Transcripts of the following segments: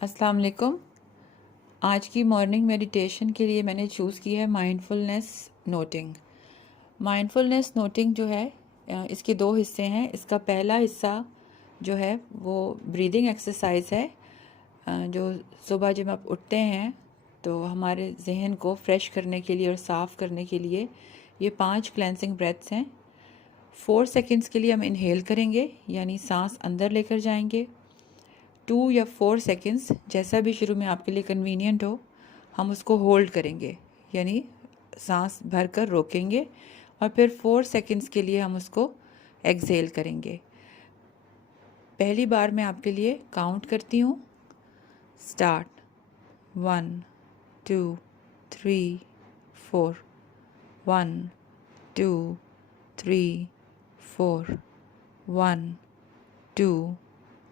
अस्सलाम वालेकुम। आज की मॉर्निंग मेडिटेशन के लिए मैंने चूज़ की है माइंडफुलनेस नोटिंग। माइंडफुलनेस नोटिंग जो है इसके दो हिस्से हैं। इसका पहला हिस्सा जो है वो ब्रीदिंग एक्सरसाइज है। जो सुबह जब आप उठते हैं तो हमारे जहन को फ्रेश करने के लिए और साफ़ करने के लिए ये 5 क्लेंसिंग ब्रेथ्स हैं। 4 सेकेंड्स के लिए हम इनहेल करेंगे, यानी सांस अंदर लेकर जाएंगे। 2 या 4 सेकेंड्स, जैसा भी शुरू में आपके लिए कन्वीनियंट हो, हम उसको होल्ड करेंगे, यानी सांस भरकर रोकेंगे और फिर 4 सेकेंड्स के लिए हम उसको एक्सहेल करेंगे। पहली बार मैं आपके लिए काउंट करती हूँ। स्टार्ट। 1 2 3 4। 1 2 3 4। 1 2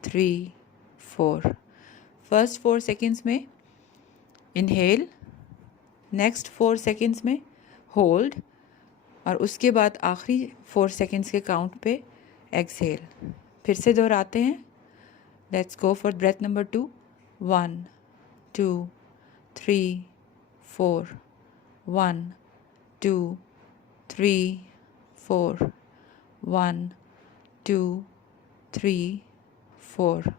3 4। फर्स्ट 4 सेकेंड्स में इनहेल, नेक्स्ट 4 सेकेंड्स में होल्ड और उसके बाद आखिरी 4 सेकेंड्स के काउंट पे एक्सहेल। फिर से दोहराते हैं। Let's go for breath number 2। 1 2 3 4। 1 2 3 4। 1 2 3 4।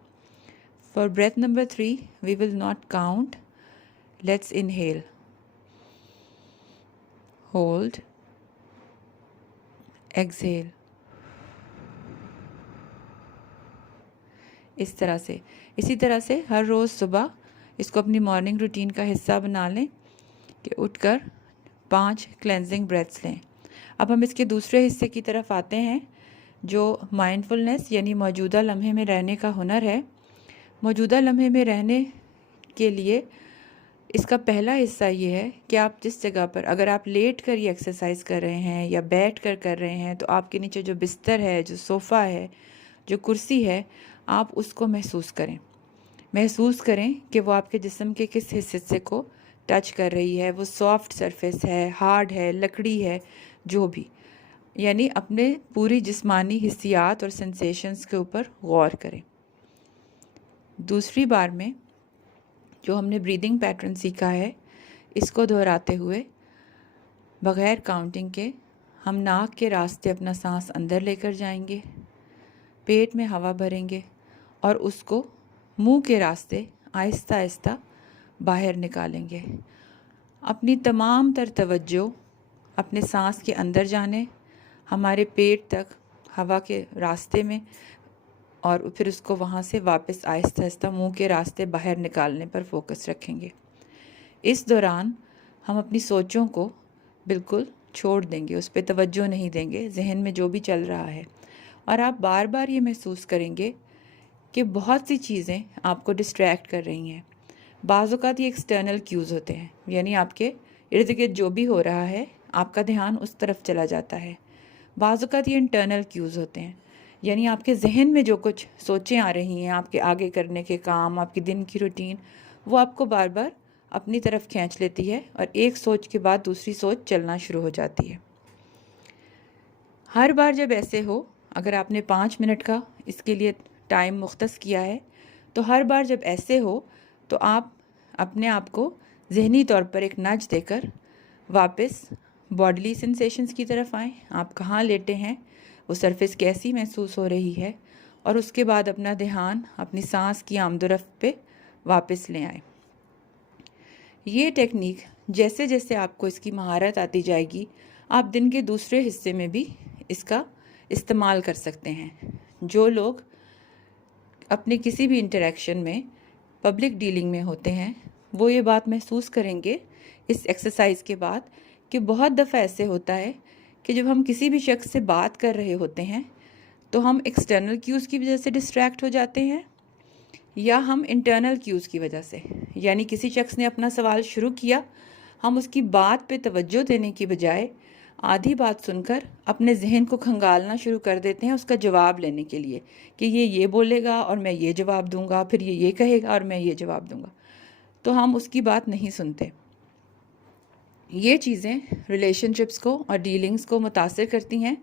For breath number 3, we will not count. Let's inhale. Hold. Exhale. इसी तरह से हर रोज़ सुबह इसको अपनी मॉर्निंग रूटीन का हिस्सा बना लें कि उठकर 5 क्लेंजिंग ब्रेथ्स लें। अब हम इसके दूसरे हिस्से की तरफ आते हैं, जो माइंडफुलनेस यानी मौजूदा लम्हे में रहने का हुनर है। मौजूदा लम्हे में रहने के लिए इसका पहला हिस्सा ये है कि आप जिस जगह पर, अगर आप लेट कर ये एक्सरसाइज कर रहे हैं या बैठ कर रहे हैं, तो आपके नीचे जो बिस्तर है, जो सोफ़ा है, जो कुर्सी है, आप उसको महसूस करें कि वो आपके जिस्म के किस हिस्से को टच कर रही है। वो सॉफ्ट सरफेस है, हार्ड है, लकड़ी है, जो भी, यानी अपने पूरी जिस्मानी हिस्सियात और सेंसेशंस के ऊपर गौर करें। दूसरी बार में जो हमने ब्रीदिंग पैटर्न सीखा है, इसको दोहराते हुए बग़ैर काउंटिंग के हम नाक के रास्ते अपना सांस अंदर लेकर जाएंगे, पेट में हवा भरेंगे और उसको मुंह के रास्ते आहिस्ता आहिस्ता बाहर निकालेंगे। अपनी तमाम तर तवज्जो अपने सांस के अंदर जाने, हमारे पेट तक हवा के रास्ते में, और फिर उसको वहाँ से वापस आहिस्ता आहिस्ता मुंह के रास्ते बाहर निकालने पर फोकस रखेंगे। इस दौरान हम अपनी सोचों को बिल्कुल छोड़ देंगे, उस पर तवज्जो नहीं देंगे, जहन में जो भी चल रहा है। और आप बार बार ये महसूस करेंगे कि बहुत सी चीज़ें आपको डिस्ट्रैक्ट कर रही हैं। बाज़ औक़ात ये एक्सटर्नल क्यूज़ होते हैं, यानी आपके इर्द गिर्द जो भी हो रहा है आपका ध्यान उस तरफ चला जाता है। बाज़ औक़ात ये इंटरनल क्यूज़ होते हैं, यानी आपके जहन में जो कुछ सोचें आ रही हैं, आपके आगे करने के काम, आपकी दिन की रूटीन, वो आपको बार बार अपनी तरफ खींच लेती है और एक सोच के बाद दूसरी सोच चलना शुरू हो जाती है। हर बार जब ऐसे हो, अगर आपने 5 मिनट का इसके लिए टाइम मुख्तस किया है, तो हर बार जब ऐसे हो तो आप अपने आप को ज़हनी तौर पर एक नज देकर वापस बॉडीली सेंसेशंस की तरफ आएँ। आप कहाँ लेटे हैं, वो सरफेस कैसी महसूस हो रही है, और उसके बाद अपना ध्यान अपनी सांस की आमदोरफ्त पे वापस ले आए। ये टेक्निक जैसे जैसे आपको इसकी महारत आती जाएगी, आप दिन के दूसरे हिस्से में भी इसका इस्तेमाल कर सकते हैं। जो लोग अपने किसी भी इंटरेक्शन में, पब्लिक डीलिंग में होते हैं, वो ये बात महसूस करेंगे इस एक्सरसाइज के बाद कि बहुत दफ़ा ऐसे होता है कि जब हम किसी भी शख्स से बात कर रहे होते हैं तो हम एक्सटर्नल क्यूज़ की वजह से डिस्ट्रैक्ट हो जाते हैं, या हम इंटरनल क्यूज़ की वजह से, यानी किसी शख्स ने अपना सवाल शुरू किया, हम उसकी बात पे तवज्जो देने की बजाय आधी बात सुनकर अपने जहन को खंगालना शुरू कर देते हैं उसका जवाब लेने के लिए कि ये बोलेगा और मैं ये जवाब दूंगा, फिर ये कहेगा और मैं ये जवाब दूंगा, तो हम उसकी बात नहीं सुनते। ये चीज़ें रिलेशनशिप्स को और डीलिंग्स को मुतासिर करती हैं।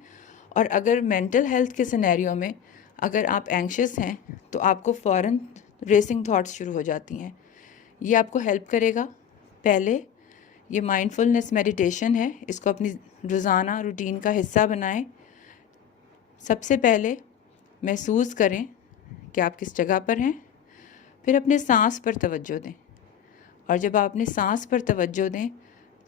और अगर मेंटल हेल्थ के सिनेरियो में अगर आप एंग्शियस हैं तो आपको फ़ौरन रेसिंग थॉट्स शुरू हो जाती हैं। ये आपको हेल्प करेगा। पहले ये माइंडफुलनेस मेडिटेशन है, इसको अपनी रोज़ाना रूटीन का हिस्सा बनाएं। सबसे पहले महसूस करें कि आप किस जगह पर हैं, फिर अपने सांस पर तवज्जो दें, और जब आप अपने सांस पर तवज्जो दें,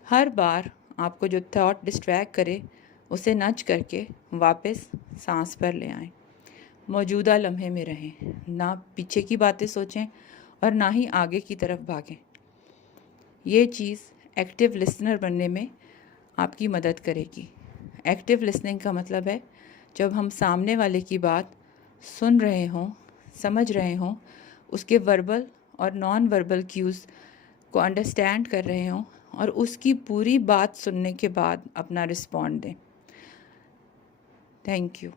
हर बार आपको जो थॉट डिस्ट्रैक्ट करे उसे नच करके वापस सांस पर ले आएं। मौजूदा लम्हे में रहें, ना पीछे की बातें सोचें और ना ही आगे की तरफ भागें। ये चीज़ एक्टिव लिसनर बनने में आपकी मदद करेगी। एक्टिव लिसनिंग का मतलब है जब हम सामने वाले की बात सुन रहे हों, समझ रहे हों, उसके वर्बल और नॉन वर्बल क्यूज़ को अंडरस्टैंड कर रहे हों और उसकी पूरी बात सुनने के बाद अपना रिस्पॉन्ड दें। Thank you.